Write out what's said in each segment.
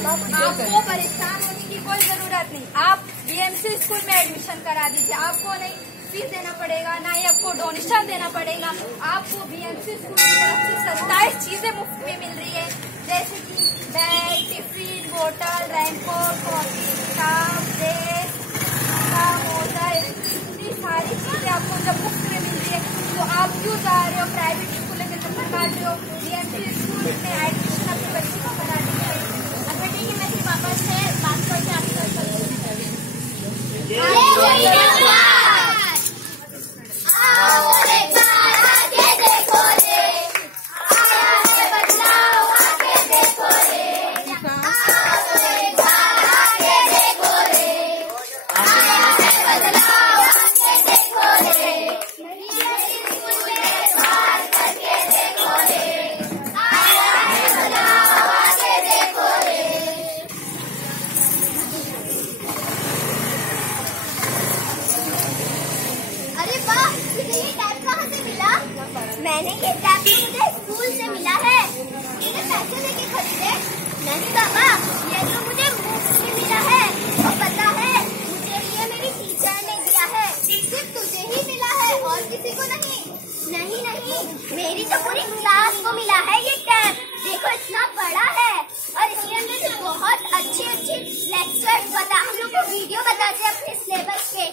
आपको परेशान होने की कोई जरूरत नहीं। आप बीएमसी स्कूल में एडमिशन करा दीजिए, आपको नहीं फीस देना पड़ेगा, ना ही आपको डोनेशन देना पड़ेगा। आपको बीएमसी स्कूल की तरफ से 27 चीजें मुफ्त में मिल रही है, जैसे कि बैग, टिफिन, बोतल, रेनकोट, कॉपी, किताब, ड्रेस, मोजा, इतनी सारी चीजें आपको जब मुफ्त में मिल रही है तो आप क्यों जा रहे हो प्राइवेट स्कूल के चक्कर काट रहे हो? बीएमसी स्कूल में एडमिशन अपने बच्चे को करा दीजिए। अच्छा ठीक है, मैं पापा से बात करके आपको मैंने ये टैब मुझे स्कूल से मिला है। इन्हें पैसे देके खरीदे? नहीं बाबा, ये तो मुझे मुफ्त में मिला है। और पता है, मुझे ये मेरी टीचर ने दिया है। सिर्फ तुझे ही मिला है और किसी को नहीं? नहीं नहीं, मेरी तो पूरी क्लास को मिला है ये टैब। देखो इतना बड़ा है और इसके अंदर बहुत अच्छे लेक्चर्स हम लोग को वीडियो बताते हैं अपने सिलेबस के।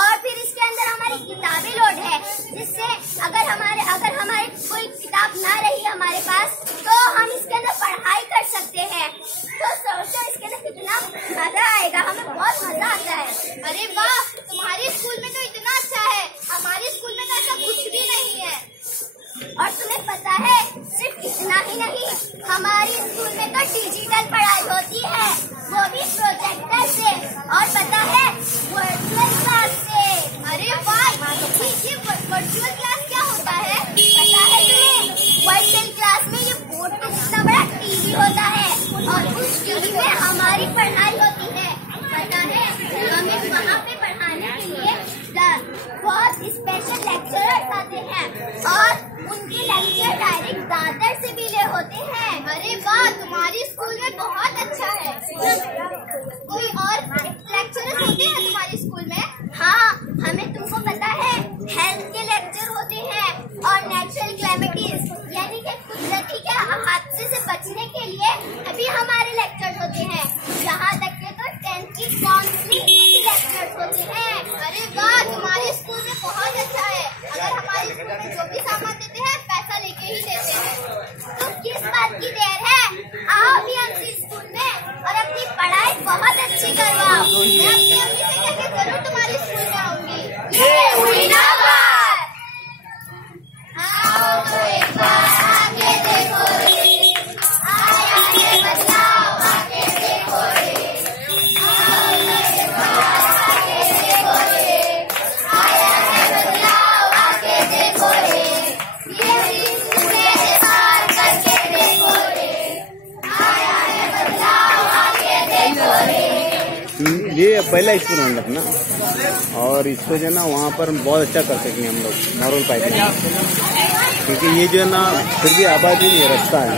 और फिर इसके अंदर हमारी किताबें लोड है, जिससे अगर हमारे कोई किताब ना रही हमारे पास तो हम इसके अंदर पढ़ाई कर सकते हैं। तो सोचो इसके अंदर कितना मजा आएगा, हमें बहुत मजा आता है। अरे वाह, तुम्हारे स्कूल में तो इतना अच्छा है, हमारे स्कूल में तो ऐसा कुछ भी नहीं है। और तुम्हें पता है, सिर्फ इतना ही नहीं, हमारे स्कूल में तो डिजिटल पढ़ाई होती है, वो भी प्रोजेक्टर से, और पता है वर्चुअल क्लास से। अरे वाह, ये वर्चुअल क्लास क्या होता है पता है तुम्हें? वर्चुअल क्लास में ये बोर्ड पे जितना बड़ा टीवी होता है और उस टीवी में हमारी पढ़ाई होती है। पता है, हमें वहाँ पे पढ़ाने के लिए बहुत स्पेशल लेक्चरर्स आते हैं और उनके लेक्चर डायरेक्ट दादर से मिले होते हैं। अरे वाह, तुम्हारी स्कूल में बहुत अच्छा है। कोई और लेक्चरर्स होते हैं तुम्हारे स्कूल में? हाँ, हमें तुमको पता है हेल्थ के लेक्चर होते हैं और नेचुरल क्लैमिटीज यानी कि कुदरती के हादसे से बचने के लिए अभी हमारे लेक्चर होते हैं। यहाँ तक के तो 10th की काउंसलिंग के लेक्चर होते हैं। अरे वाह, तुम्हारे स्कूल में बहुत अच्छा है। अगर हमारे स्कूल में जो भी सामान देते हैं पैसा लेके ही देते हैं। तो किस बात की देर है, आओ बीएमसी स्कूल में और अपनी पढ़ाई बहुत अच्छी करवाओ। मैं अपनी अम्मी से कहकर जरूर तुम्हारे स्कूल में आऊंगी। ये हुई ना बात। आओ तो एक बार आगे देखो रे, आया है बदलाव आगे देखो रे। आओ तो एक बार आगे देखो रे, आया है बदलाव आगे देखो रे। ये भी पार करके देखो रे, आया है बदलाव आगे देखो रे। ये पहला स्कूल है अपना, और इसको जो है ना वहाँ पर बहुत अच्छा कर सकेंगे हम लोग नॉर्मल पाइप में, क्योंकि ये जो है ना फिर भी आबादी नहीं रास्ता है।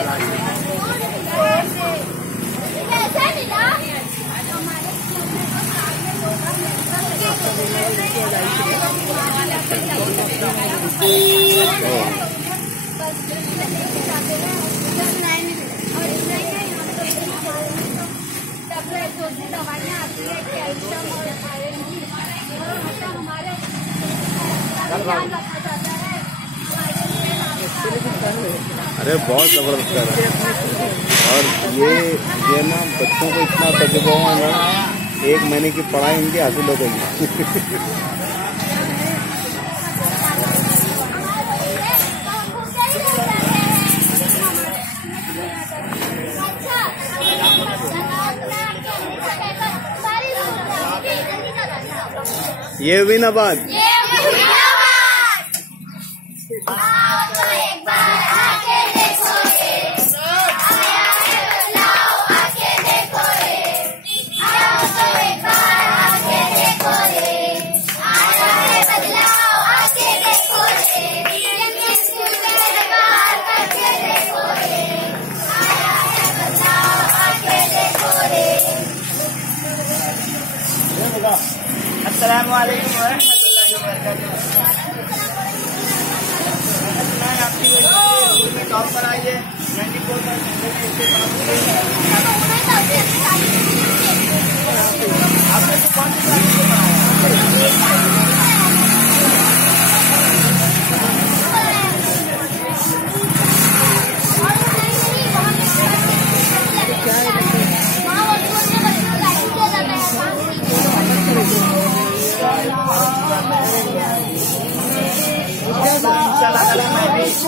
दवाइयाँ आती है कैल्शियम और आयरन की, हमारे अरे बहुत जबरदस्त है। और ये जो है ना बच्चों को इतना तजुर्बा हुआ ना, 1 महीने की पढ़ाई इनकी हासिल हो गई। ये हुई ना बात। देखो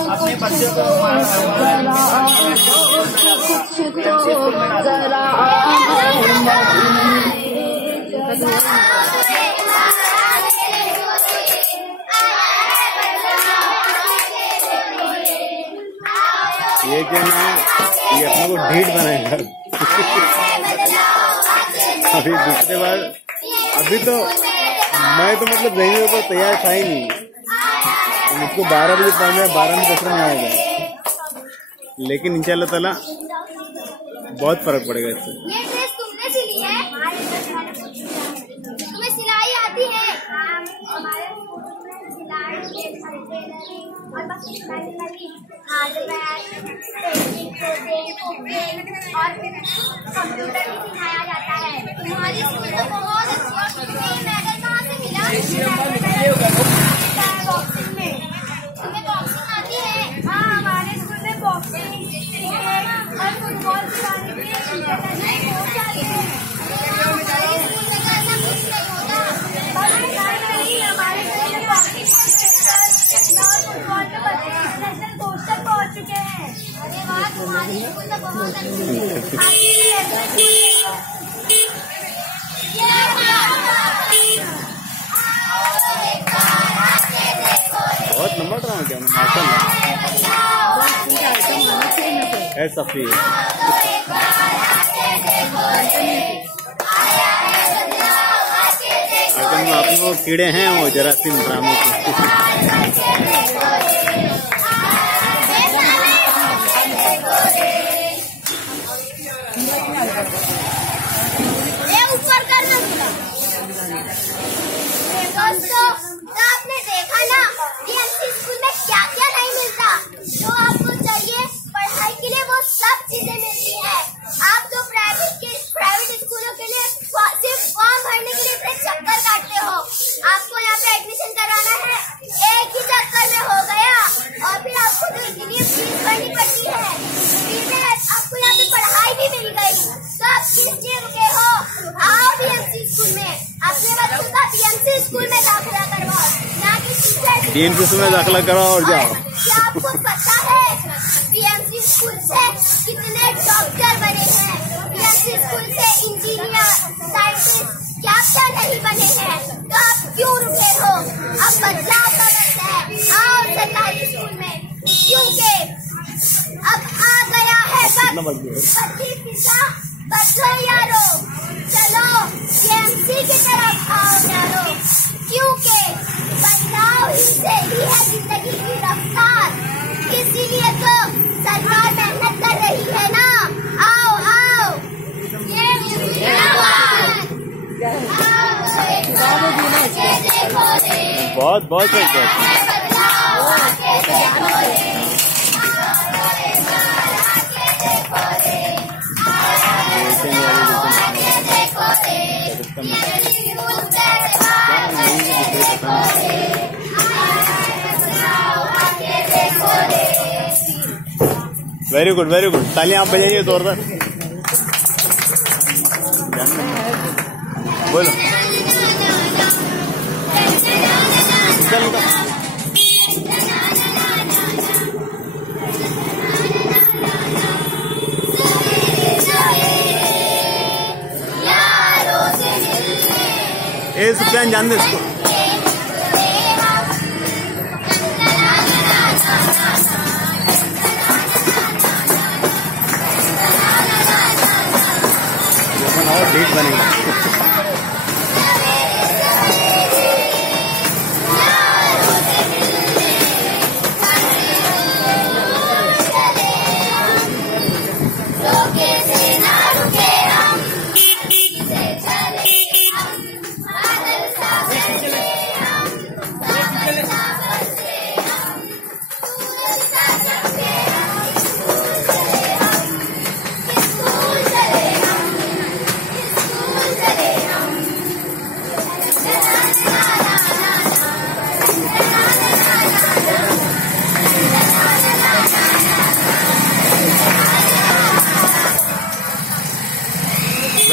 अपने बच्चे को ये क्या ना, ये अपने को ढीठ बनाएगा। अभी दूसरे बार, अभी तो मैं तो मतलब नहीं होगा तैयार था ही नहीं। मुझको 12 बजे पढ़ना है, 12 में 10 में आएगा, लेकिन इंशाल्लाह ताला बहुत फर्क पड़ेगा इससे। ये ड्रेस तुमने सिली है? तुम्हें सिलाई आती है? और कंप्यूटर भी सिखाया जाता है। तुम्हारी स्कूल तो बहुत अच्छी है। तुम्हें मेडल कहाँ से मिला? बॉक्सिंग में। तुम्हें बॉक्सिंग आती है? हाँ, हमारे स्कूल में बॉक्सिंग और फुटबॉल सिखाने के लिए इंटरनेशनल कोच आते हैं। हमारे स्कूल में ऐसा कुछ नहीं होता। हमारे स्कूल में बॉक्सिंग और फुटबॉल के बच्चे इंटरनेशनल कोच तक पहुँच चुके हैं। अरे वाह, तुम्हारी स्कूल तो बहुत अच्छी है। बहुत नंबर रहा हूँ क्या मैं, माशाल्लाह है सफी। अगर आप लोग कीड़े हैं वो जरासीम ड्रामों के। ऊपर करना दोस्तों, तो आपने देखा ना बीएमसी स्कूल में क्या क्या नहीं मिलता। तो आपको चाहिए पढ़ाई के लिए वो सब चीजें मिलती है। आप तो प्राइवेट स्कूलों के लिए सिर्फ फॉर्म भरने के लिए इतने चक्कर काटते हो। आपको यहाँ पे एडमिशन कराना है, एक ही चक्कर में हो गया, और फिर आपको तो इतनी फीस भरनी पड़ती है। फ्री में आपको यहाँ पे पढ़ाई भी मिल गई, तो आप किस लिए रुके हो? आओ बीएमसी स्कूल में, अपने बच्चों का बीएमसी स्कूल में दाखिला करवाओ, ना कि बीएमसी स्कूल में दाखिला कराओ और जाओ। क्या आपको पता है बीएमसी स्कूल से कितने डॉक्टर बने हैं? बीएमसी स्कूल से इंजीनियर, साइंटिस्ट क्या क्या नहीं बने हैं? तो आप क्यों रुके हो? अब बदलाव का वक्त है, आओ सरकारी स्कूल में, क्योंकि अब आ गया है वक्त। बदली पिता बदलो यारो, चलो बीएमसी की तरफ आओ यारो, क्योंकि बदलाव ही से ही है जिंदगी की रफ्तार। इसीलिए तो सरकार मेहनत कर रही है ना। आओ आओ, ये बहुत बहुत सही बात। वेरी गुड वेरी गुड, तालियां आप बजाइए जोरदार। बोलो चल ए सुफियान जान दे इसको। और डेट बनेगा।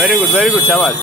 वेरी गुड शाबाश।